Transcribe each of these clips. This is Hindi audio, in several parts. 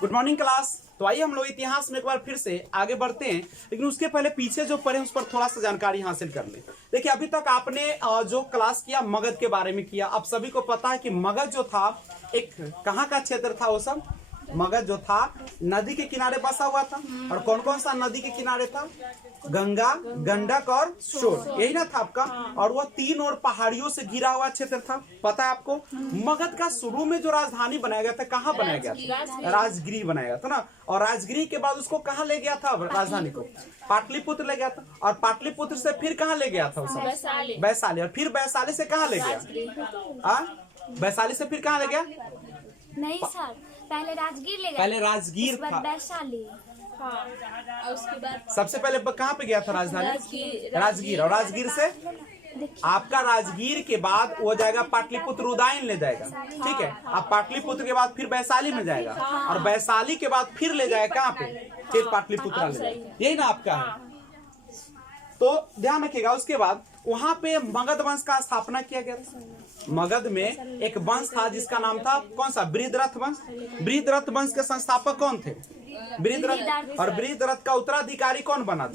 Good morning class. तो आइए हम लोग इतिहास में एक बार फिर से आगे बढ़ते हैं, लेकिन उसके पहले पीछे जो पढ़े उस पर थोड़ा सा जानकारी हासिल कर ले। देखिए अभी तक आपने जो क्लास किया मगध के बारे में किया। अब सभी को पता है कि मगध जो था एक कहाँ का क्षेत्र था। वो सब मगध जो था नदी के किनारे बसा हुआ था। और कौन कौन सा नदी के किनारे था? गंगा, गंडक और शोर, यही ना था आपका। और वह तीन और पहाड़ियों से घिरा हुआ क्षेत्र था। पता है आपको? मगध का शुरू में जो राजधानी बनाया गया था, कहाँ बनाया गया था? राजगिरी बनाया गया था ना। और राजगिरी के बाद उसको कहाँ ले गया था? राजधानी को पाटलिपुत्र ले गया था। और पाटलिपुत्र से फिर कहाँ ले गया था? उसे वैशाली। और फिर वैशाली से कहाँ ले गया? वैशाली से फिर कहाँ ले गया? नहीं सर, पहले राजगीर ले गया। पहले राजगीर था, वैशाली। और उसके बाद सबसे पहले कहाँ पे गया था? राजधानी राजगीर। और राजगीर से आपका राजगीर के बाद वो जाएगा पाटलिपुत्र, उदयन ले जाएगा। ठीक है। अब पाटलिपुत्र के बाद फिर वैशाली में जाएगा। और वैशाली के बाद फिर ले जाएगा कहाँ पे? फिर पाटलिपुत्र ले जाएगा। यही ना आपका है। तो ध्यान रखिएगा। उसके बाद वहां पे मगध वंश का स्थापना किया गया था। मगध में एक वंश था जिसका नाम था कौन सा? बृहद्रथ वंश। बृहद्रथ वंश के संस्थापक कौन थे? बृहद्रथ। और बृहद्रथ का उत्तराधिकारी कौन बना था?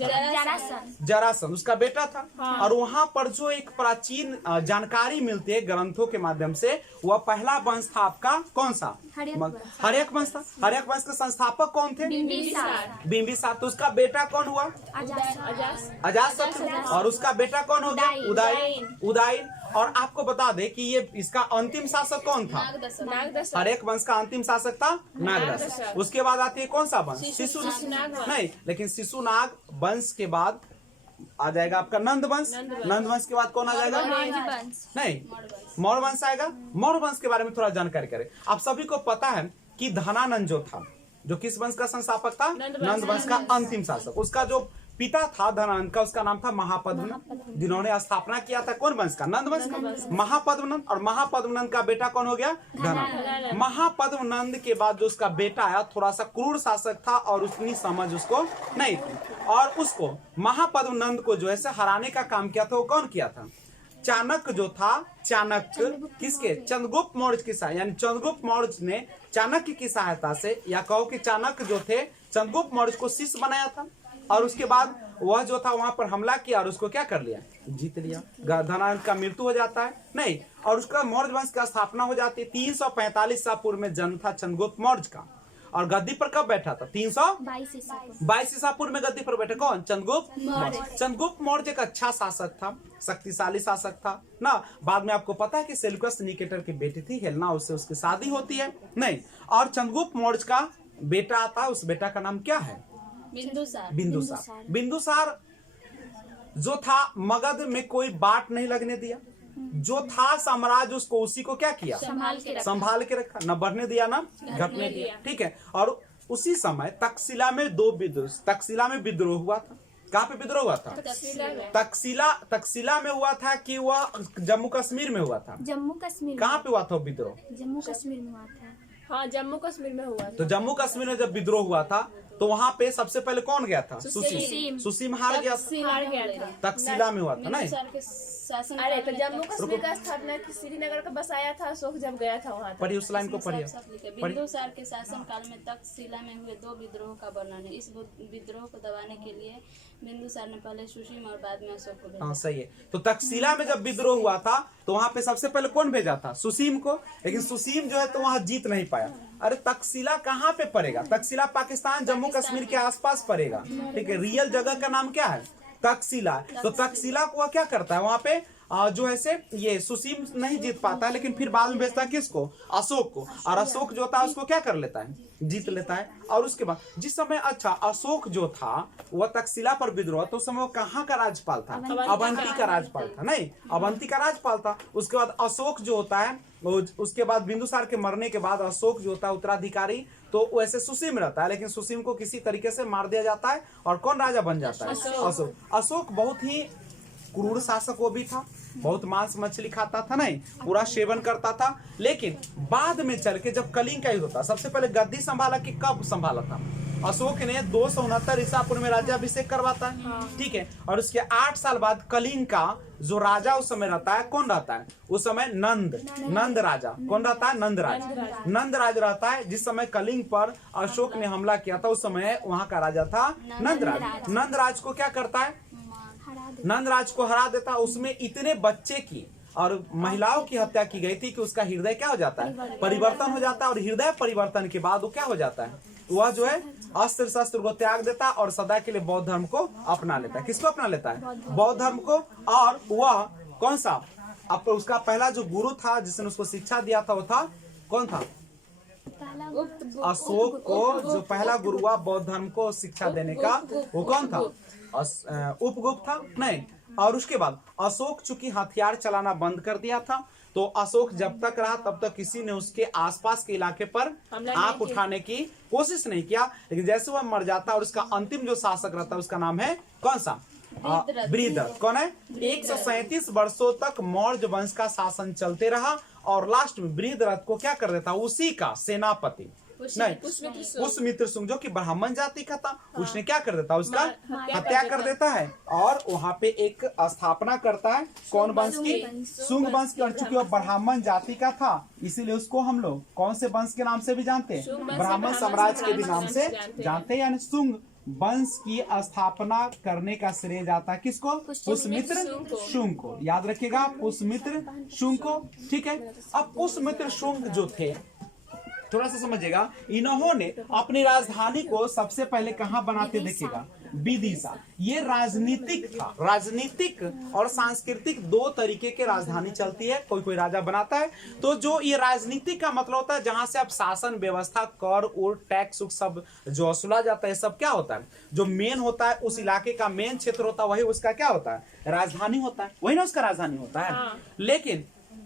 जरासंध, उसका बेटा था। और वहां पर जो एक प्राचीन जानकारी मिलती है ग्रंथों के माध्यम से, वह पहला वंश था आपका कौन सा? हर्यक वंश था। हर्यक वंश के संस्थापक कौन थे? बिंबिसार। तो उसका बेटा कौन हुआ? अजातशत्रु। और उसका बेटा कौन हो गया? उदयन। और आपको बता दे कि ये इसका अंतिम शासक कौन था? हर्यक वंश का अंतिम शासक था नागदशक। उसके बाद आती है कौन सा वंश? शिशुनाग। नहीं, लेकिन शिशुनाग वंश के बाद आ जाएगा आपका नंद वंश। नंद वंश के बाद कौन आ जाएगा? नहीं, मौर्य वंश आएगा। मौर्य वंश के बारे में थोड़ा जानकारी करें। आप सभी को पता है कि धनानंद जो था, जो किस वंश का संस्थापक था? नंद वंश का अंतिम शासक। उसका जो पिता था धनानंद का, उसका नाम था महापद्मनंद, जिन्होंने स्थापना किया था कौन वंश का? नंद वंश का। महापद्मनंद। और महापद्मनंद का बेटा कौन हो गया? धनानंद। महापद्मनंद के बाद जो उसका बेटा आया थोड़ा सा क्रूर शासक था और उतनी समझ उसको नहीं थी। और उसको महापद्मनंद को जो है हराने का काम किया था वो कौन किया था? चाणक्य जो था, चाणक्य किसके? चंद्रगुप्त मौर्य की सहायता, यानी चंद्रगुप्त मौर्य ने चाणक्य की सहायता से, या कहो कि चाणक्य जो थे चंद्रगुप्त मौर्य को शिष्य बनाया था। और उसके बाद वह जो था वहां पर हमला किया और उसको क्या कर लिया? जीत लिया। धनानंद का मृत्यु हो जाता है नहीं, और उसका मौर्य वंश का स्थापना हो जाती है। 345 ईसा पूर्व में जन्म था चंद्रगुप्त मौर्य का। और गद्दी पर कब बैठा था? 322 ईसा पूर्व में गद्दी पर बैठे कौन? चंद्रगुप्त मौर्य। चंद्रगुप्त मौर्य एक अच्छा शासक था, शक्तिशाली शासक था ना। बाद में आपको पता है कि सेल्यूकस निकेटर की बेटी थी हेलेना, उससे उसकी शादी होती है नहीं। और चंद्रगुप्त मौर्य का बेटा आता है, उस बेटा का नाम क्या है? बिंदुसार जो था मगध में कोई बाट नहीं लगने दिया। जो था साम्राज्य उसको उसी को क्या किया? संभाल के रखा, न बढ़ने दिया ना घटने दिया। ठीक है। और उसी समय तक्षशिला में तक्षशिला में विद्रोह हुआ था। कहाँ पे विद्रोह हुआ था? तक्षशिला में हुआ था कि वह जम्मू कश्मीर में हुआ था? जम्मू कश्मीर। कहाँ पे हुआ था विद्रोह? जम्मू कश्मीर में हुआ था। हाँ, जम्मू कश्मीर में हुआ था। तो जम्मू कश्मीर में जब विद्रोह हुआ था तो वहां पे सबसे पहले कौन गया था? सुसीम हार गया था। तक्षशिला में हुआ था ना। अरे तो जम्मू कश्मीर का स्थापना श्रीनगर का बसाया था अशोक जब गया था वहाँ। पढ़िए उस लाइन को पढ़िए। बिंदुसार के शासन काल में तक्षशिला में हुए 2 विद्रोह का वर्णन है। इस विद्रोह को दबाने के लिए बिंदुसार ने पहले सुसीम और बाद में अशोक को भेजा। हाँ सही है। तो तक्षशिला में जब विद्रोह हुआ था तो वहां पे सबसे पहले कौन भेजा था? सुसीम को। लेकिन सुसीम जो है तो वहां जीत नहीं पाया। अरे तक्षशिला कहाँ पे पड़ेगा? तक्षशिला पाकिस्तान जम्मू कश्मीर के आसपास पड़ेगा। ठीक है। रियल जगह का नाम क्या है? तक्षशिला। तो तक्षशिला को क्या करता है वहां पे जो है से ये सुसीम नहीं जीत पाता है, लेकिन फिर बाद में भेजता है किसको? अशोक को। और अशोक जो था उसको क्या कर लेता है? जीत लेता है। और उसके बाद जिस समय अशोक जो था वह तक्षशिला पर विद्रोह, तो उस समय वो कहाँ का राज्यपाल था? अवंती का राज्यपाल था। नहीं, अवंती का राज्यपाल था। उसके बाद अशोक जो होता है, उसके बाद बिंदुसार के मरने के बाद अशोक जो होता है उत्तराधिकारी, तो वैसे सुसीम रहता है, लेकिन सुसीम को किसी तरीके से मार दिया जाता है और कौन राजा बन जाता है? अशोक। अशोक बहुत ही क्रूर शासक वो भी था, बहुत मांस मछली खाता था, नहीं पूरा सेवन करता था। लेकिन बाद में चल के जब कलिंग का युद्ध होता, सबसे पहले गद्दी संभाला कि कब संभाला था? अशोक ने 269 ईसा पूर्व में राज्याभिषेक करवाता है, ठीक है। और उसके 8 साल बाद कलिंग का जो राजा उस समय रहता है, कौन रहता है उस समय? नंद राजा। कौन रहता है? नंद राज रहता है। जिस समय कलिंग पर अशोक ने हमला किया था उस समय वहां का राजा था नंद राज को क्या करता है? नंद राज को हरा देता। उसमें इतने बच्चे की और महिलाओं की हत्या की गई थी कि उसका हृदय क्या हो जाता है? परिवर्तन हो जाता है। और हृदय परिवर्तन के बाद वो क्या हो जाता है? वह जो है अस्त्र शस्त्र को त्याग देता है और सदा के लिए बौद्ध धर्म को अपना लेता है। किसको अपना लेता है? बौद्ध धर्म को। और वह कौन सा? अब उसका पहला जो गुरु था जिसने उसको शिक्षा दिया था वो था कौन था? अशोक को जो पहला गुरु हुआ बौद्ध धर्म को शिक्षा देने का वो कौन था? उपगुप्त था? नहीं। और उसके बाद अशोक चूंकि हथियार चलाना बंद कर दिया था, तो अशोक जब तक रहा तब तक किसी ने उसके आसपास के इलाके पर आंख उठाने की कोशिश नहीं किया। लेकिन जैसे वह मर जाता और उसका अंतिम जो शासक रहता है उसका नाम है कौन सा? बृहद्रथ। कौन है? 137 वर्षों तक मौर्य वंश का शासन चलते रहा और लास्ट में बृहद्रथ को क्या कर देता? उसी का सेनापति नहीं, पुष्यमित्र शुंग जो कि ब्राह्मण जाति का था, उसने क्या कर देता? उसका हत्या कर देता है। और वहां पे एक स्थापना करता है कौन वंश की? शुंग वंश की। और चूंकि वो ब्राह्मण जाति का था इसीलिए उसको हम लोग कौन से वंश के नाम से भी जानते हैं? ब्राह्मण साम्राज्य के भी नाम से जानते हैं। यानी शुंग वंश की स्थापना करने का श्रेय जाता है किसको? पुष्यमित्र शुंग को। याद रखिएगा, पुष्यमित्र शुंग को, ठीक है। अब पुष्यमित्र शुंग जो थे, थोड़ा सा समझिएगा, इन्होंने अपनी राजधानी को सबसे पहले कहाँ बनाते देखिएगा? विदिशा। ये राजनीतिक था। राजनीतिक और सांस्कृतिक दो तरीके के राजधानी चलती है, कोई कोई राजा बनाता है। तो जो ये राजनीतिक का मतलब होता है जहां से अब शासन व्यवस्था, कर और टैक्स सब जो वसूला जाता है, सब क्या होता है? जो मेन होता है उस इलाके का मेन क्षेत्र होता है, वही उसका क्या होता है? राजधानी होता है। वही ना उसका राजधानी होता है। लेकिन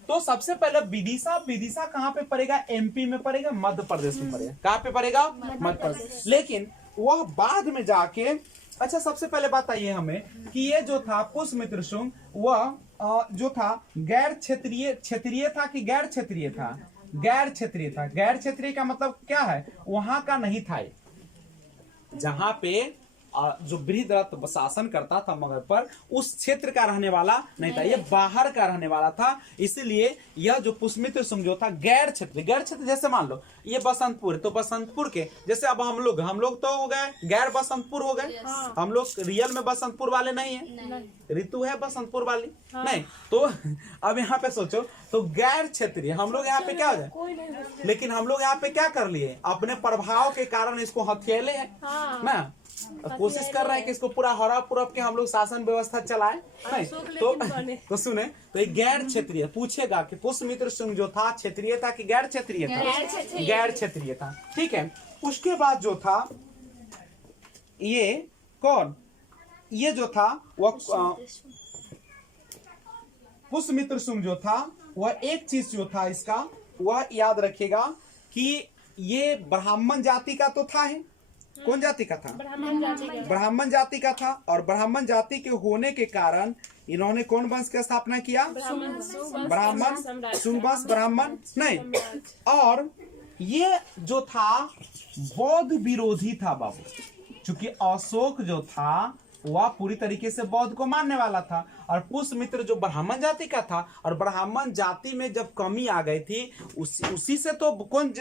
तो सबसे पहले विदिशा कहाँ पे पड़ेगा? एमपी में पड़ेगा, मध्य प्रदेश में पड़ेगा। कहाँ पे पड़ेगा? मध्य प्रदेश। लेकिन वह बाद में जाके, अच्छा सबसे पहले बात आइए हमें कि ये जो था पुष्यमित्र शुंग, वह जो था गैर क्षेत्रीय था कि गैर क्षेत्रीय था? गैर क्षेत्रीय था। गैर क्षेत्रीय का मतलब क्या है? वहां का नहीं था। जहां पे जो बृहद्रथ शासन करता था मगध पर, उस क्षेत्र का रहने वाला नहीं था, ये बाहर का रहने वाला था। इसलिए यह जो पुष्यमित्र शुंग जो था गैर क्षेत्र, जैसे मान लो ये बसंतपुर, तो बसंतपुर के जैसे अब हम लोग तो हो गए गैर बसंतपुर हो गए। हम लोग रियल में बसंतपुर वाले नहीं है, ऋतु है बसंतपुर वाली नहीं। तो अब यहाँ पे सोचो, तो गैर क्षेत्रीय हम लोग यहाँ पे क्या हो जाए? लेकिन हम लोग यहाँ पे क्या कर लिए? अपने प्रभाव के कारण इसको हथियाले है ना, कोशिश कर रहे हैं कि इसको पूरा हरा पूरब के हम लोग शासन व्यवस्था चलाएं। नहीं तो सुने, तो एक गैर क्षेत्रीय पूछेगा कि पुष्यमित्र शुंग जो था क्षेत्रीय था कि गैर क्षेत्रीय था? गैर क्षेत्रीय था, ठीक है। उसके बाद जो था ये कौन? ये जो था वह पुष्यमित्र शुंग जो था वह एक चीज जो था इसका, वह याद रखिएगा कि ये ब्राह्मण जाति का तो था ही। कौन जाति का था? ब्राह्मण जाति का था। और ब्राह्मण जाति के होने के कारण इन्होंने कौन वंश की स्थापना किया? ब्राह्मण शुंग वंश, ब्राह्मण नहीं। और ये जो था बौद्ध विरोधी था बाबू, क्योंकि अशोक जो था वह पूरी तरीके से बौद्ध को मानने वाला था। और पुष्यमित्र जो ब्राह्मण जाति का था, और ब्राह्मण जाति में जब कमी आ गई थी उसी से तो कौन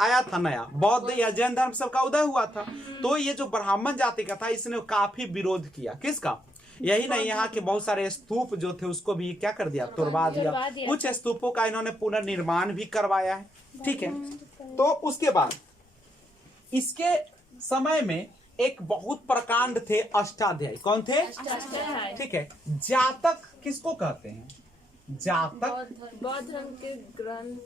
आया था नया? बौद्ध या जैन धर्म सबका उदय हुआ था। तो ये जो ब्राह्मण जाति का था इसने काफी विरोध किया। किसका? यही नहीं, यहाँ के बहुत सारे स्तूप जो थे उसको भी क्या कर दिया? तोड़वा दिया। कुछ स्तूपों का इन्होंने पुनर्निर्माण भी करवाया है, ठीक है। तो उसके बाद इसके समय में एक बहुत प्रकांड थे अष्टाध्यायी। कौन थे? ठीक है। जातक किसको कहते हैं? जातक बौद्ध धर्म के ग्रंथ,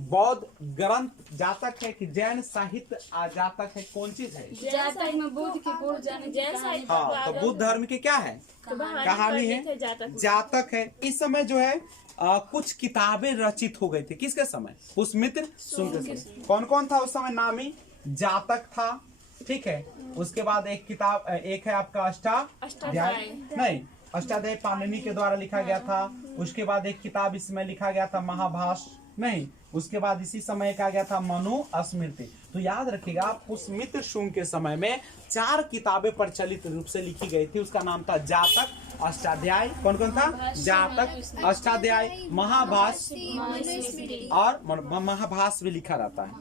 बौद्ध ग्रंथ जातक है कि जैन साहित्य जातक है? कौन चीज है? जातक में बुद्ध की पूर्व जैन साहित्य। हाँ, तो बुद्ध धर्म की क्या है? कहानी है, जातक है। इस समय जो है कुछ किताबें रचित हो गई थी। किसके समय? पुष्यमित्र शुंग के समय। कौन कौन था उस समय? नामी जातक था, ठीक है। उसके बाद एक किताब, एक है आपका अष्टाध्याय नहीं, अष्टाध्याय पाणिनि के द्वारा लिखा गया था। उसके बाद एक किताब इसमें लिखा गया था महाभाष्य नहीं। उसके बाद इसी समय का गया था मनु स्मृति। तो याद रखिएगा पुष्यमित्र शुंग के समय में 4 किताबें प्रचलित रूप से लिखी गई थी। उसका नाम था जातक, अष्टाध्याय, कौन कौन था? जातक, अष्टाध्याय, महाभाष्य और महाभाष्य भी लिखा रहता है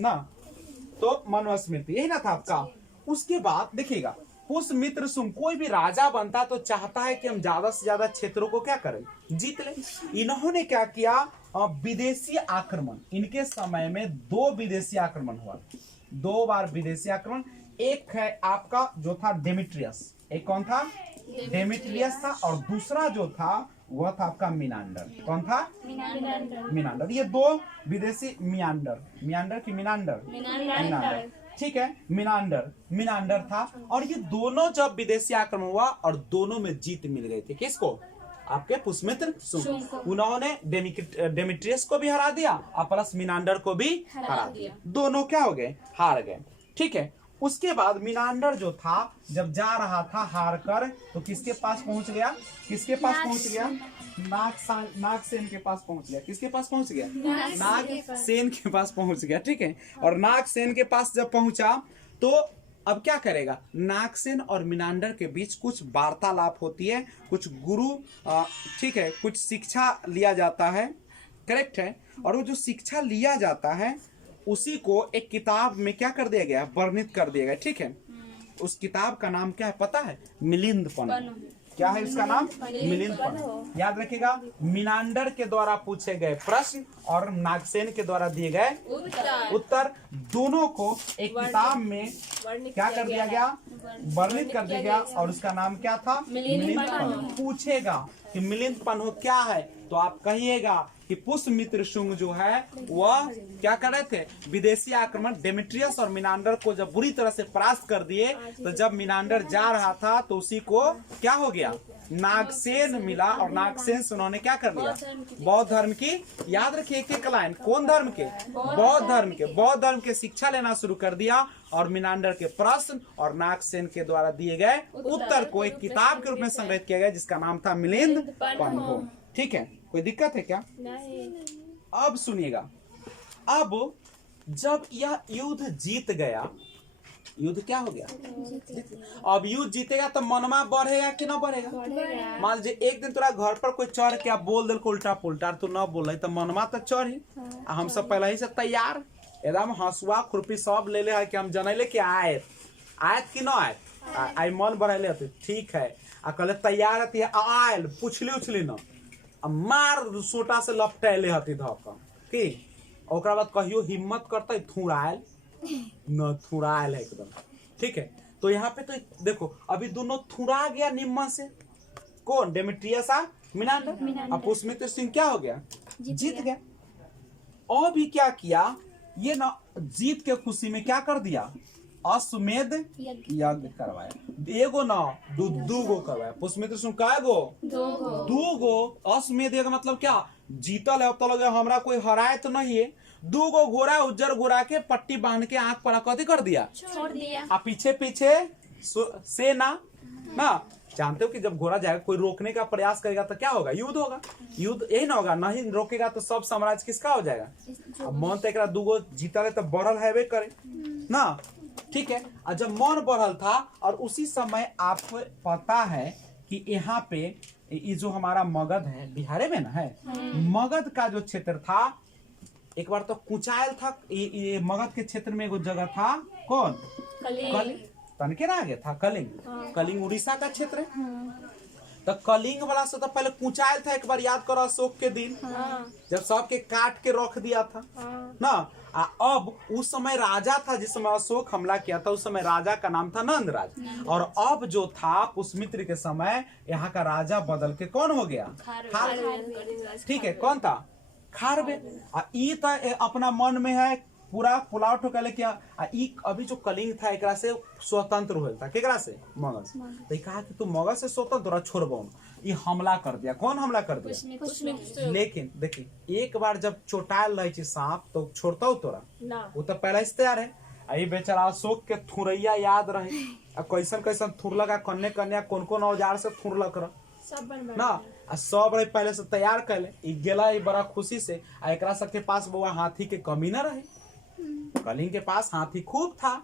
ना, तो मनुस्मृति, यही ना था आपका। उसके बाद देखिएगा पुष्यमित्र शुंग, कोई भी राजा बनता तो चाहता है कि हम ज्यादा से ज्यादा क्षेत्रों को क्या करें, जीत लें। इन्होंने क्या किया, विदेशी आक्रमण, इनके समय में 2 विदेशी आक्रमण हुआ, 2 बार विदेशी आक्रमण। एक है आपका जो था डेमेट्रियस, एक कौन था? डेमेट्रियस था, और दूसरा जो था वह था आपका मिनांडर। कौन था? मिनांडर। ये 2 विदेशी, मियांडर की मिनांडर, ठीक है, मिनांडर था। और ये दोनों जब विदेशी आक्रमण हुआ और दोनों में जीत मिल गई थी, किसको? आपके पुष्यमित्र शुंग। उन्होंने डेमेट्रियस को भी हरा दिया और प्लस मिनांडर को भी हरा दिया, दोनों क्या हो गए? हार गए, ठीक है। उसके बाद मिनांडर जो था जब जा रहा था हार कर, तो किसके पास पहुंच गया? नागसेन के पास पहुंच गया। किसके पास पहुंच गया? नागसेन के पास पहुंच गया, ठीक है। और नागसेन के पास जब पहुंचा तो अब क्या करेगा? नागसेन और मिनांडर के बीच कुछ वार्तालाप होती है, कुछ गुरु, ठीक है, कुछ शिक्षा लिया जाता है, करेक्ट है। और वो जो शिक्षा लिया जाता है उसी को एक किताब में क्या कर दिया गया? वर्णित कर दिया गया, ठीक है। उस किताब का नाम क्या है पता है? मिलिंदपन। क्या है इसका नाम? मिलिंदपन। याद रखिएगा, मिनांडर के द्वारा पूछे गए प्रश्न और नागसेन के द्वारा दिए गए उत्तर, दोनों को एक किताब में क्या कर दिया गया? वर्णित कर दिया गया, और उसका नाम क्या था? मिलिंदपन। पूछेगा कि मिलिंदपन हो क्या है, तो आप कहिएगा कि पुष्यमित्र शुंग जो है वह क्या कर रहे थे? विदेशी आक्रमण, डेमेट्रियस और मिनांडर को जब बुरी तरह से परास्त कर दिए, तो जब मिनांडर जा रहा था तो उसी को क्या हो गया? नागसेन मिला, और नागसेन से उन्होंने क्या कर लिया? बौद्ध धर्म की, याद रखिए एक लाइन, कौन धर्म के? बौद्ध धर्म के शिक्षा लेना शुरू कर दिया, और मिनांडर के प्रश्न और नागसेन के द्वारा दिए गए उत्तर को एक किताब के रूप में संग्रहित किया गया, जिसका नाम था मिलिंदपन। ठीक है, कोई दिक्कत है क्या? नहीं। अब सुनिएगा, अब जब यह युद्ध जीत गया, युद्ध क्या हो गया? अब युद्ध जीतेगा तो मनमा बढ़ेगा कि ना बढ़ेगा? मान लीजिए एक दिन तोरा घर पर कोई चढ़ के बोल दिल उल्टा पुल्टा, तू न बोल रही तो मनमा तो चढ़ी। हम सब पहले ही से तैयार, एकदम हंसुआ खुरपी सब ले ले है कि हम जनैले कि आयत कि न आयत, आई मन बढ़ेले हती, ठीक है, आ कहले तैयार हती आयल, पुछली उछली न, मार सोटा से लपटेले हती धक्का की, ओकरा बाद कहियो हिम्मत करते थुड़ायल न, थुड़ायल है एकदम, ठीक है। तो यहाँ पे तो देखो अभी दोनों थुड़ा गया निम्न से, कौन? Demetrius Menander. अब पुष्यमित्र शुंग क्या हो गया? जीत गया। और भी क्या किया ये ना, जीत के खुशी में क्या कर दिया? अश्वमेध यज्ञ करवाया। एगो ना दूगो करवाया। पुष्यमित्र शुंग का एगो? दूगो। अश्वमेध यज्ञ मतलब क्या? जीतल है तो लगे हमरा कोई हराए तो नहीं है, दूगो घोड़ा उज्जर घोड़ा के पट्टी बांध के आंख पर कथी कर दिया? छोड़ दिया। आ पीछे पीछे सेना ना, जानते हो कि जब घोड़ा जाएगा कोई रोकने का प्रयास करेगा तो क्या होगा? युद्ध होगा। युद्ध यही ना होगा, नहीं रोकेगा तो सब साम्राज्य किसका हो जाएगा? अब मन तो एक दूगो जीतल तो बढ़ल है करे ना, ठीक है। और जब मन बढ़ल था, और उसी समय आपको पता है कि यहाँ पे ये जो हमारा मगध है, बिहार में ना है, मगध का जो क्षेत्र था एक बार तो कुचायल था। ये मगध के क्षेत्र में एगो जगह था, कौन? कलिंग। तनके ना आगे था कलिंग। कलिंग उड़ीसा का क्षेत्र है। तो कलिंग वाला से तो पहले कुचायल था, एक बार याद करो अशोक के दिन, जब सबके काट के रख दिया था ना। अब उस समय राजा था, जिस समय अशोक हमला किया था उस समय राजा का नाम था नंदराज। और अब जो था पुष्यमित्र के समय यहाँ का राजा बदल के कौन हो गया? ठीक है, कौन था? खारबे। ई तो अपना मन में है पूरा पुलाव ठोकले क्या। अभी जो कलिंग था एकरा से स्वतंत्र हुआ था, केकरा से? मगध से। तो कहा कि तू मगध से स्वतंत्र छोड़बो, ये हमला कर दिया। कौन हमला कर दिया? लेकिन देखिए एक बार जब चोटायल रही सांप तो छोड़ता तोरा? वो तो पहले से तैयार है। आई बेचारा अशोक के थुरैया याद रहे, कैसन कैसन थुरलक, कन्ने कन्या कौन कौन औजार से थुरलक ना, सब रहे पहले से तैयार कर ले। गेला बड़ा खुशी से, एकरा सबके पास बुआ हाथी के कमी न रहे कलिंग के पास हाथी खूब था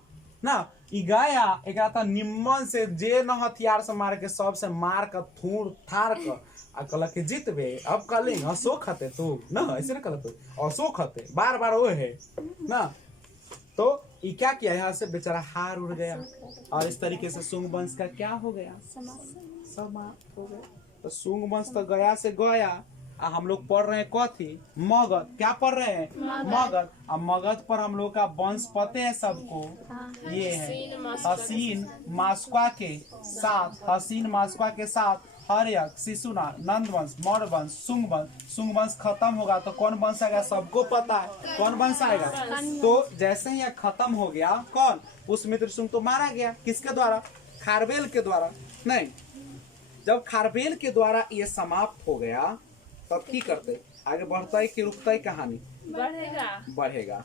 ना, ई गया एकरा तो निम्मन से जे न हथियार से मार के सब से मार कर थूर थार कर आ कहल के जीतबे। अब कलिंग हंसो खते तू ना, ऐसे ना कहल तू हंसो खते बार बार वो है ना। तो ये क्या किया, यहाँ से बेचारा हार उड़ गया और इस तरीके से सुंग वंश का क्या हो गया, समाप्त हो गया। तो सुंग वंश तो गया से गया। हम लोग पढ़ रहे हैं कथी, मगध। क्या पढ़ रहे हैं, मगध। अब मगध पर हम लोग का वंश पते हैं सबको, ये है हसीन मास्का के साथ, हसीन मास्का के साथ हर्यक, शिशुना, नंद वंश, मौर्य वंश, सुंग वंश। सुंग वंश खत्म होगा तो कौन वंश आएगा, सबको पता है कौन वंश आएगा। तो जैसे ही यह खत्म हो गया, कौन, पुष्यमित्र सुंग तो मारा गया, किसके द्वारा, खारवेल के द्वारा। नहीं, जब खारवेल के द्वारा ये समाप्त हो गया तब की करते, आगे बढ़ता है कि रुकता है कहानी, बढ़ेगा।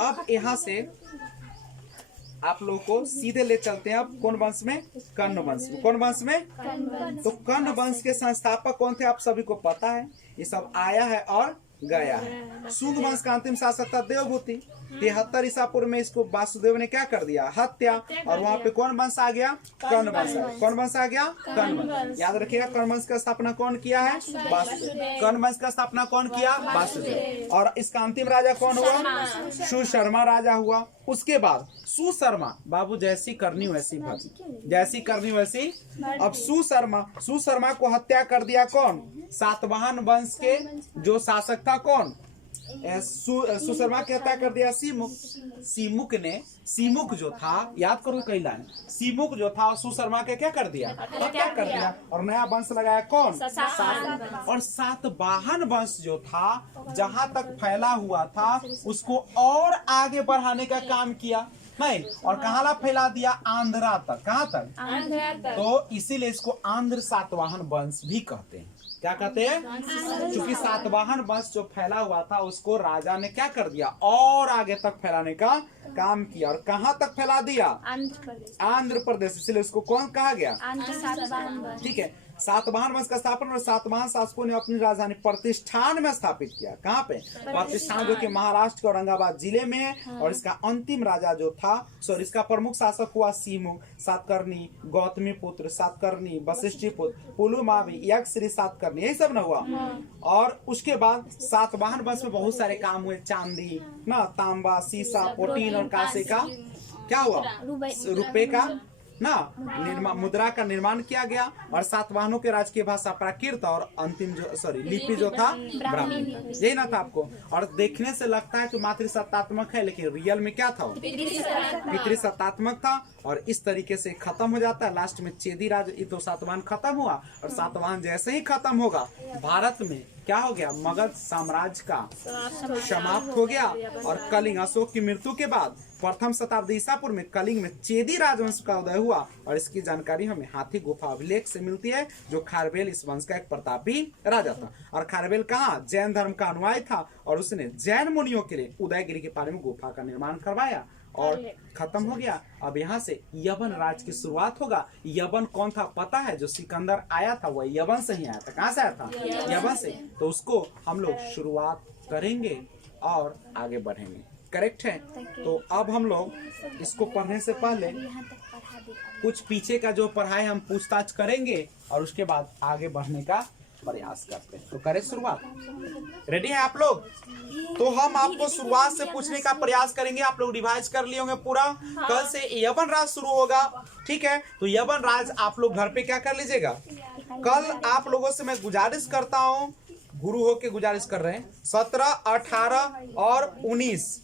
अब यहाँ से आप लोग को सीधे ले चलते हैं अब कौन वंश में, कर्ण वंश में। कौन वंश में, तो कर्ण वंश के संस्थापक कौन थे आप सभी को पता है, ये सब आया है और गया है। सुंग वंश का अंतिम शासक था देवभूति। 73 ईसा पूर्व में इसको वासुदेव ने क्या कर दिया, हत्या। और वहाँ पे कौन वंश आ गया, कर्ण वंश। कौन वंश आ गया, कर्ण वंश। याद रखिएगा कर्ण वंश का स्थापना कौन किया है, वासुदेव। कर्ण वंश का स्थापना कौन किया, वासुदेव। और इसका अंतिम राजा कौन हुआ, सुशर्मा राजा हुआ। उसके बाद सुशर्मा, बाबू जैसी करनी वैसी भक्ति, जैसी करनी वैसी। अब सुशर्मा को हत्या कर दिया कौन, सातवाहन वंश के जो शासक था कौन, सुशर्मा की हत्या कर दिया सीमुक। सीमुक जो था, याद करो कई लाइन, सीमुक जो था सुशर्मा के क्या कर दिया, हत्या कर दिया। और नया वंश लगाया कौन, और सातवाहन वंश जो था जहां तक फैला हुआ था उसको और आगे बढ़ाने का काम किया। नहीं, और कहाँ फैला दिया, आंध्रा तक। कहाँ तक, आंध्रा तक। तो इसीलिए इसको आंध्र सातवाहन वंश भी कहते हैं। क्या कहते हैं, क्योंकि सातवाहन वंश जो फैला हुआ था उसको राजा ने क्या कर दिया, और आगे तक फैलाने का काम किया। और कहाँ तक फैला दिया, आंध्र प्रदेश। इसलिए उसको कौन कहा गया, ठीक है। सातवाहन वंश का स्थापन और सातवाहन शासकों ने अपनी राजधानी प्रतिष्ठान में स्थापित किया। कहाँ पे, प्रतिष्ठान, जो कि महाराष्ट्र के औरंगाबाद जिले में है। और इसका अंतिम राजा जो था, इसका प्रमुख शासक हुआ सीमुक, सातकर्णी, गौतमी पुत्र, सातकर्णी, वशिष्ठी पुत्र, पुलुमावी, यक्षश्री सातकर्णी, यही सब न हुआ। और उसके बाद सातवाहन वंश में बहुत सारे काम हुए, चांदी ना, तांबा, सीसा, प्रोटीन और कांसे का क्या हुआ, रुपए का ना मुद्रा का निर्माण किया गया। और सातवाहनों के राजकीय भाषा प्राकृत और अंतिम जो लिपि जो था ब्राह्मी। यही ना था आपको। और देखने से लगता है कि मातृसत्तात्मक है, लेकिन रियल में क्या था, पितृसत्तात्मक था। और इस तरीके से खत्म हो जाता है। लास्ट में चेदी राज, तो सातवाहन खत्म हुआ। और सातवाहन जैसे ही खत्म होगा, भारत में क्या हो गया, मगध साम्राज्य का समाप्त हो गया। और कलिंग, अशोक की मृत्यु के बाद प्रथम शताब्दी ईसा पूर्व में कलिंग में चेदी राजवंश का उदय हुआ। और इसकी जानकारी हमें हाथी गुफा अभिलेख से मिलती है, जो खारवेल इस वंश का एक प्रतापी राजा था। और खारवेल कहाँ, जैन धर्म का अनुयायी था। और उसने जैन मुनियों के लिए उदयगिरी के पानी में गुफा का निर्माण करवाया और खत्म हो गया। अब यहाँ से यवन राज की शुरुआत होगा। यवन कौन था पता है, जो सिकंदर आया था वह यवन से ही आया था। कहाँ से आया था, यवन से। तो उसको हम लोग शुरुआत करेंगे और आगे बढ़ेंगे। करेक्ट है। तो अब हम लोग इसको पढ़ने से पहले कुछ पीछे का जो पढ़ाई हम पूछताछ करेंगे और उसके बाद आगे बढ़ने का प्रयास करते हैं। तो करें शुरुआत, रेडी है आप लोग? तो हम आपको शुरुआत से पूछने का प्रयास करेंगे। आप लोग रिवाइज कर लिए होंगे पूरा। कल से यवन राज शुरू होगा, ठीक है। तो यवन राज आप लोग घर पे क्या कर लीजिएगा। कल आप लोगों से मैं गुजारिश करता हूँ, गुरु होके गुजारिश कर रहे हैं, 17, 18 और 19,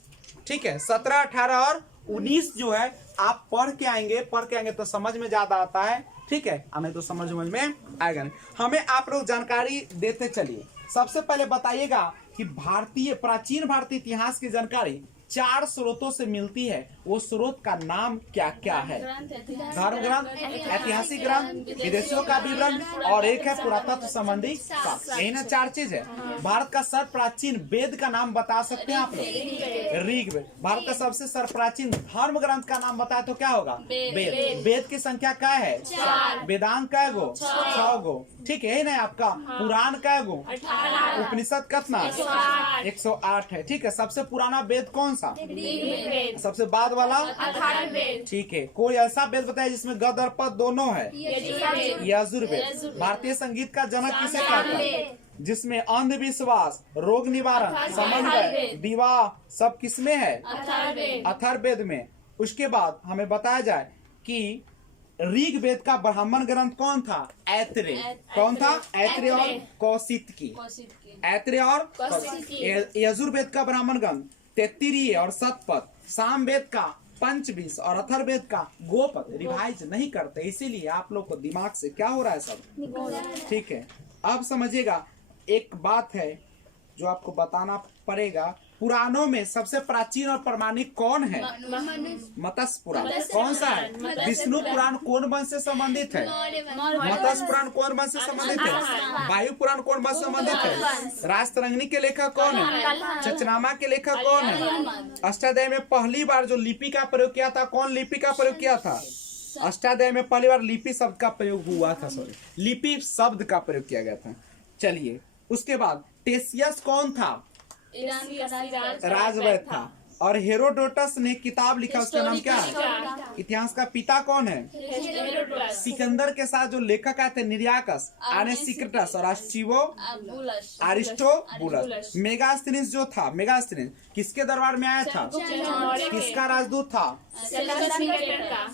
ठीक है। 17, 18 और 19 जो है आप पढ़ के आएंगे तो समझ में ज्यादा आता है, ठीक है। हमें तो समझ में आएगा नहीं। हमें आप लोग जानकारी देते चलिए। सबसे पहले बताइएगा कि प्राचीन भारतीय इतिहास की जानकारी 4 स्रोतों से मिलती है। वो स्रोत का नाम क्या क्या है? धर्म ग्रंथ, ऐतिहासिक ग्रंथ, विदेशियों का विवरण और एक है पुरातत्व संबंधी साक्ष्य। यही ना 4 चीज है। भारत का सर्वप्राचीन वेद का नाम बता सकते हैं आप लोग? ऋग्वेद। भारत का सबसे सर्वप्राचीन धर्म ग्रंथ का नाम बताए तो क्या होगा? वेद। वेद की संख्या क्या है? 4। वेदांग क्या गो? 6 गो, ठीक है। यही ना आपका पुराण क्या गो? उपनिषद कितना? 108 है, ठीक है। सबसे पुराना वेद कौन सा? ऋग्वेद, सबसे बाद वाला? अथर्ववेद, ठीक है। कोई ऐसा वेद बताया जिसमें गद और पद दोनों है? यजुर्वेद, यजुर्वेद। भारतीय संगीत का जनक किसे कहते हैं? जिसमें अंधविश्वास, रोग निवारण, समन्वय, विवाह सब किसमें है? अथर्ववेद, अथर्ववेद में। उसके बाद हमें बताया जाए कि ऋग्वेद का ब्राह्मण ग्रंथ कौन था? ऐत्रेय। कौन था? ऐत्रेय और कौशितकी। कौशिक की ऐत्रेय और कौशिकी। यजुर्वेद का ब्राह्मण ग्रंथ तैत्तिरीय और शतपथ, सामवेद का पंचविंश और अथर्ववेद का गोपद रिवाइज नहीं करते, इसीलिए आप लोग को दिमाग से क्या हो रहा है सब। ठीक है, अब समझिएगा एक बात है जो आपको बताना पड़ेगा। पुराणों में सबसे प्राचीन और प्रामाणिक कौन है? मत्स्य पुराण। कौन सा है? विष्णु पुराण कौन वंश से संबंधित है? मत्स्य पुराण कौन वंश से संबंधित है? वायु पुराण कौन वंश से संबंधित है? राजतरंगिणी के लेखक कौन है? चचनामा के लेखक कौन है? अष्टाध्याय में पहली बार जो लिपि का प्रयोग किया था, कौन लिपि का प्रयोग किया था? अष्टाध्याय में पहली बार लिपि शब्द का प्रयोग हुआ था। सॉरी, लिपि शब्द का प्रयोग किया गया था। चलिए, उसके बाद टेसियस कौन था? ईरान का राजवैद था। और हेरोडोटस ने किताब लिखा, उसका नाम क्या है? इतिहास का पिता कौन है? सिकंदर के साथ जो लेखक आए थे निर्याकस, आनेसिक्रिटस और अरिस्टोबुलस। मेगास्थनीज जो था, मेगास्थनीज किसके दरबार में आया था? किसका राजदूत था?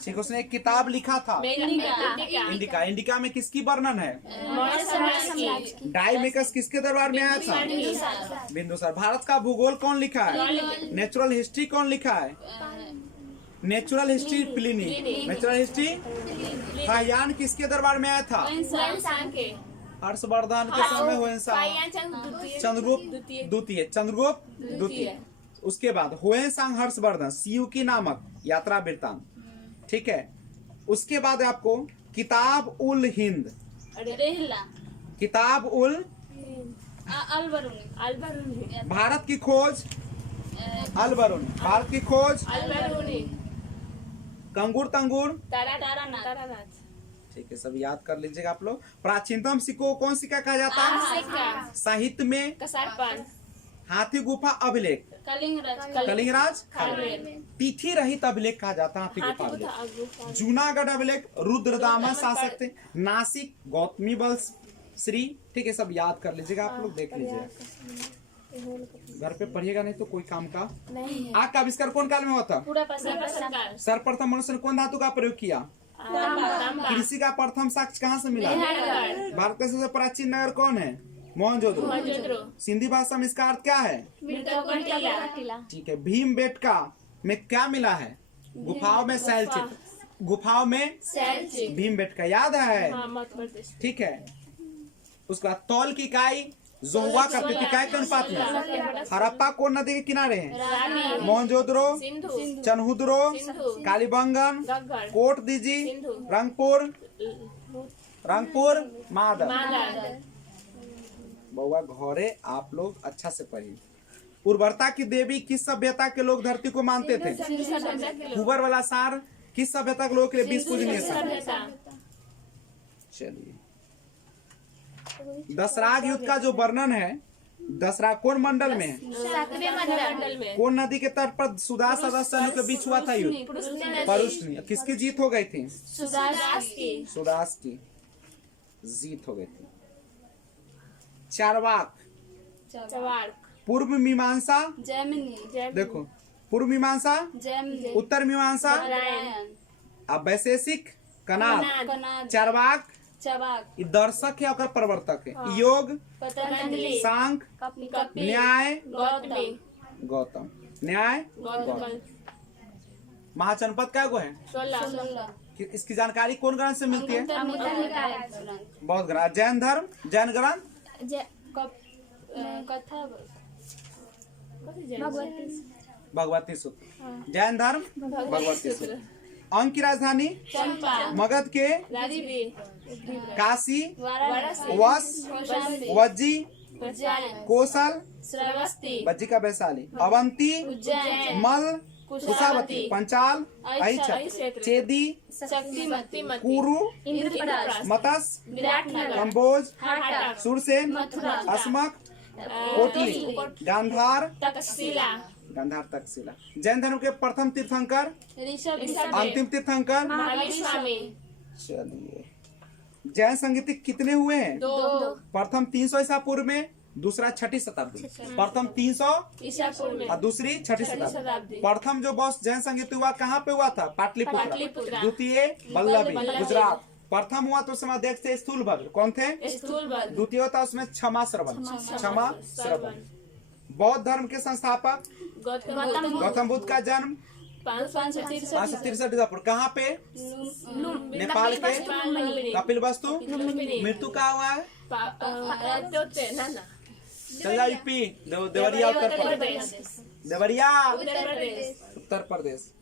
ठीक, उसने एक किताब लिखा था इंडिका। इंडिका में किसकी वर्णन है? डाइमेकस किसके दरबार में आया था? बिंदुसार। भारत का भूगोल कौन लिखा है? नेचुरल हिस्ट्री कौन लिखा है? Natural history Pliny. Natural history हायान किसके दरबार में आया था? हर्षवर्धन के समय हुएंसांग चंद्रगुप्त द्वितीय। उसके बाद हुएंसांग हर्षवर्धन सियुकी नामक यात्रा वृत्तांत। ठीक है, उसके बाद आपको किताब उल हिंद, किताब उल अलबरूनी, भारत की खोज अलबरूनी, भारत की खोज कंगूर तंगूर तारानाथ। ठीक है, सब याद कर लीजिएगा आप लोग। प्राचीनतम सिक्कों को कौन सिक्का कहा जाता है? साहित्य में हाथी गुफा अभिलेख, कलिंगराज। तिथि रहित अभिलेख कहा जाता है हाथी गुफा अभिलेख। जूनागढ़ अभिलेख रुद्रदामा शासक थे। नासिक गौतमी बल्स श्री। ठीक है, सब याद कर लीजिएगा आप लोग, देख लीजिएगा, घर पे पढ़िएगा नहीं तो कोई काम का नहीं। आग का आविष्कार कौन काल में हुआ था? सर्वप्रथम मनुष्य ने कौन धातु का प्रयोग किया? कृषि का प्रथम साक्ष्य कहाँ से मिला? भारत का सबसे प्राचीन नगर कौन है? मोहनजोदड़ो। सिंधी भाषा में इसका अर्थ क्या है? ठीक है। भीम बेटका में क्या मिला है? गुफाओं में शैलचित्र, गुफाओं में भीम बेटका, याद है? ठीक है। उसका तौल की इकाई जो हुआ करती थी काय के अनुपात में? हड़प्पा कौन नदी के किनारे है? मोहनजोदड़ो, चनहुदरो, कालीबंगन, कोट दीजी, रंगपुर मादर। बउआ घरे आप लोग अच्छा से पढ़िए। उर्वरता की देवी किस सभ्यता के लोग धरती को मानते थे? कुबर वाला सार किस सभ्यता के लोग के लिए बीज पूजनीय था? चलिए, दशराग युद्ध का जो वर्णन है, दशराग कौन मंडल में है? कौन नदी के तट पर सुदास सैनिकों के बीच हुआ था युद्ध? परुष्णी। किसकी जीत हो गई थी? सुदास की जीत हो गई थी। चारवाक, पूर्व मीमांसा, देखो, पूर्व मीमांसा, उत्तर मीमांसा, अब वैशेषिक, कनाद, चारवाक दर्शक है और प्रवर्तक है। योग, सांख्य, न्याय, गौतम। न्याय, गौतम। महाजनपद क्या है? 16। इसकी जानकारी कौन ग्रंथ से मिलती है? बौद्ध ग्रंथ। जैन धर्म, जैन ग्रंथ, भगवती सूत्र। जैन धर्म, भगवती सूत्र। अंक की राजधानी मगध के काशी, वश, वज्जी, कौशल, वज्जी का वैशाली, अवंती, मल, कुशावती, पंचाल, चेदी, कुरु, मत्स्य, कंबोज, सुरसेन, अस्मक, कोटली, गांधार, गांधार तक्षशिला। जैन धर्म के प्रथम तीर्थंकर, अंतिम तीर्थंकर। महावीर स्वामी। चलिए, जैन संगीति कितने हुए हैं? 2। प्रथम 300 ईसा पूर्व में, दूसरा 6ठी शताब्दी। प्रथम 300 ईसा पूर्व में और दूसरी 6ठी शताब्दी। शताब्दी। प्रथम जो बौद्ध जैन संगीत हुआ कहाँ पे हुआ था? पाटलिपुत्र। पाटलिपुत्र। द्वितीय बल्लभी, बल्लभी। गुजरात। प्रथम हुआ तो उस समय देखते स्थूलभद्र, कौन थे? स्थूलभद्र। द्वितीय था उसमें क्षमा श्रवण। बौद्ध धर्म के संस्थापक गौतम बुद्ध का जन्म 563 ईसा पूर्व। कहाँ पे? नेपाल के कपिल वस्तु। मृत्यु कहाँ हुआ है? चलिए यूपी, देवरिया उत्तर प्रदेश। देवरिया उत्तर प्रदेश।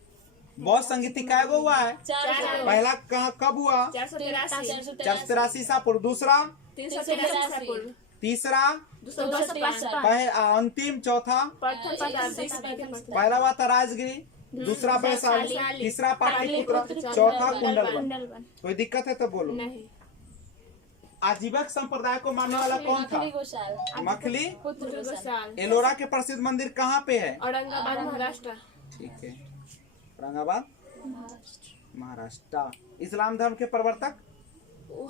बौद्ध संगीति काय गो हुआ है? पहला कब हुआ? 483 ईसा पूर्व। दूसरा? 383 पूर्व। तीसरा? 255। अंतिम चौथा? पहला हुआ था राजगिरी, दूसरा वैशाली, तीसरा पाटलिपुत्र, चौथा कुंडलवन। कोई दिक्कत है तो बोलो। नहीं। आजीवक संप्रदाय को मानने वाला कौन था? मखली पुत्र गोसाल। एलोरा के प्रसिद्ध मंदिर कहाँ पे है? औरंगाबाद महाराष्ट्र। ठीक है, औरंगाबाद महाराष्ट्र। इस्लाम धर्म के प्रवर्तक?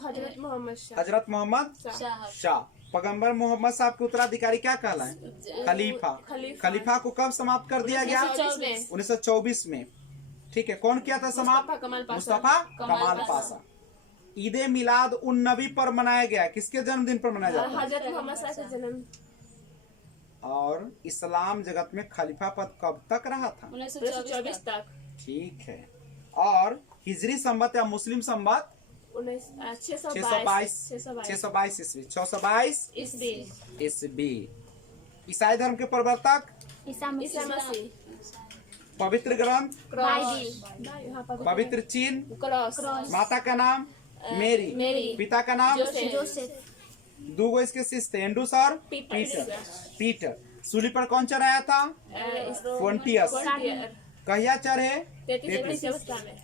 हजरत मोहम्मद शाह। हजरत मोहम्मद शाह। पैगंबर मोहम्मद साहब के उत्तराधिकारी क्या कहलाए? खलीफा। खलीफा को कब समाप्त कर दिया गया? 1924 में। ठीक है, कौन किया था समाप्त? मुस्तफा कमाल पाशा। ईद ए मिलाद उन नबी पर मनाया गया, किसके जन्मदिन पर मनाया जाता है? हजरत मोहम्मद शाह का जन्म। और इस्लाम जगत में खलीफा पद कब तक रहा था? 1924 तक। ठीक है। और हिजरी संवत या मुस्लिम संवत? 622 ईस्वी। ईसाई धर्म के प्रवर्तक? ईसा मसीह। पवित्र ग्रंथ? बाइबिल। पवित्र चिन्ह? क्रॉस। माता का नाम? मेरी। पिता का नाम? जोसेफ। दो गो इसके शिष्य थे, एंड्रूस और पीटर। सूली पर कौन चढ़ाया था? फोन्टियस। कहिया चढ़े? 33 अवस्था में।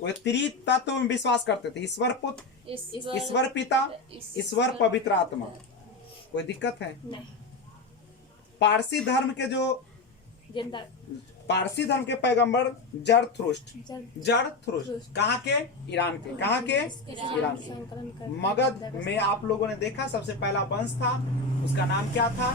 वो त्रितत्व में विश्वास करते थे, ईश्वर पुत्र, ईश्वर पिता, ईश्वर पवित्र आत्मा। कोई दिक्कत है? नहीं। पारसी धर्म के जो पारसी धर्म के पैगंबर जरथुस्त्र कहाँ के? ईरान के। कहाँ के? ईरान के। मगध में आप लोगों ने देखा सबसे पहला वंश था, उसका नाम क्या था?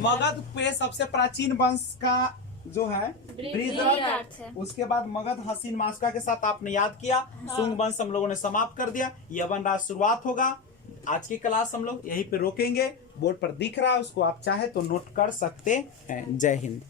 मगध पे सबसे प्राचीन वंश का जो है बृहद्रथ। उसके बाद मगध हसीन मास्का के साथ आपने याद किया, सुंग वंश हम लोगों ने समाप्त कर दिया। यवन राज शुरुआत होगा। आज की क्लास हम लोग यहीं पे रोकेंगे। बोर्ड पर दिख रहा है, उसको आप चाहे तो नोट कर सकते हैं। जय हिंद।